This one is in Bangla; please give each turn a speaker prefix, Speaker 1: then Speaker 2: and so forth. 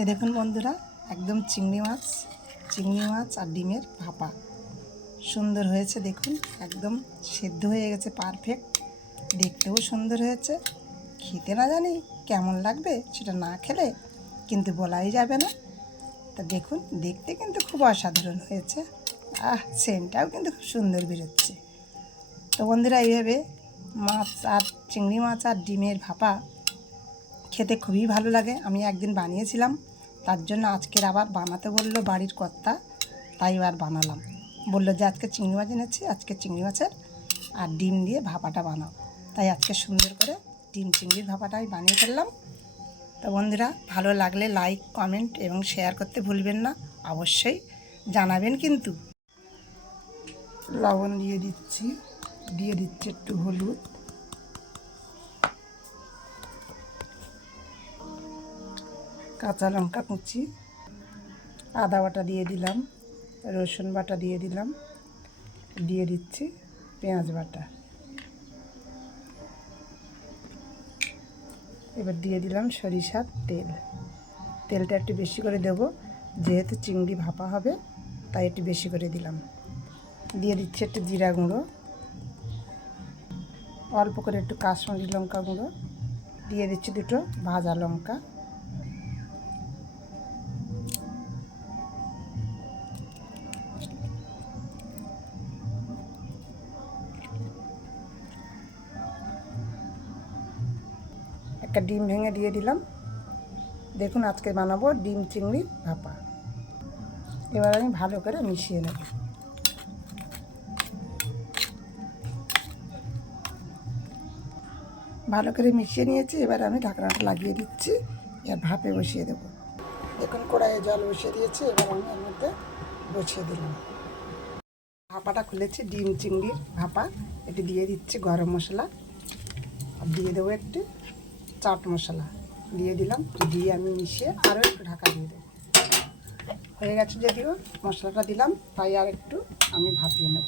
Speaker 1: এ দেখুন বন্ধুরা, একদম চিংড়ি মাছ চিংড়ি মাছ আর ডিমের ভাপা। সুন্দর হয়েছে দেখুন, একদম সেদ্ধ হয়ে গেছে পারফেক্ট দেখতেও সুন্দর হয়েছে। খেতে না জানি কেমন লাগবে সেটা না খেলে কিন্তু বলাই যাবে না। তা দেখুন, দেখতে কিন্তু খুব অসাধারণ হয়েছে। আহ সেন্টটাও কিন্তু খুব সুন্দর বেরোচ্ছে। তো বন্ধুরা, এইভাবে মাছ আর চিংড়ি মাছ আর ডিমের ভাপা খেতে খুবই ভালো লাগে। আমি একদিন বানিয়েছিলাম, তার জন্য আজকের আবার বানাতে বলল বাড়ির কর্তা, তাই এবার বানালাম। বলল যে আজকে চিংড়ি মাছ এনেছি, আজকে চিংড়ি মাছের আর ডিম দিয়ে ভাপাটা বানাও। তাই আজকে সুন্দর করে ডিম চিংড়ির ভাপাটা আমি বানিয়ে ফেললাম। তো বন্ধুরা, ভালো লাগলে লাইক কমেন্ট এবং শেয়ার করতে ভুলবেন না, অবশ্যই জানাবেন কিন্তু। লবণ দিয়ে দিচ্ছি দিয়ে দিচ্ছি একটু হলুদ। কাঁচা লঙ্কা কুচি, আদা বাটা দিয়ে দিলাম, রসুন বাটা দিয়ে দিলাম, দিয়ে দিচ্ছি পেঁয়াজ বাটা। এবার দিয়ে দিলাম সরিষার তেল। তেলটা একটু বেশি করে দেব, যেহেতু চিংড়ি ভাপা হবে, তাই একটু বেশি করে দিলাম। দিয়ে দিচ্ছি একটু জিরা গুঁড়ো, অল্প করে একটু কাশ্মীরি লঙ্কা গুঁড়ো, দিয়ে দিচ্ছি দুটো ভাজা লঙ্কা। একটা ডিম ভেঙে দিয়ে দিলাম। দেখুন আজকে বানাবো ডিম চিংড়ি ভাপা। এবার আমি ভালো করে মিশিয়ে নেব। ভালো করে মিশিয়ে নিয়েছি, এবার আমি ঢাকনাটা লাগিয়ে দিচ্ছি, এবার ভাপে বসিয়ে দেবো। দেখুন কড়াইয়ে জল বসিয়ে দিয়েছি, এবার আমি এর মধ্যে বসিয়ে দিলাম। ভাপাটা খুলেছি, ডিম চিংড়ির ভাপা। এটি দিয়ে দিচ্ছি গরম মশলা। আর দিয়ে দেবো একটু চাট মশলা দিয়ে দিলাম দিয়ে আমি মিশিয়ে আরও একটু ঢাকা দিয়ে দেবো। হয়ে গেছে যদিও মশলাটা দিলাম, তাই আর একটু আমি ভাপিয়ে নেব।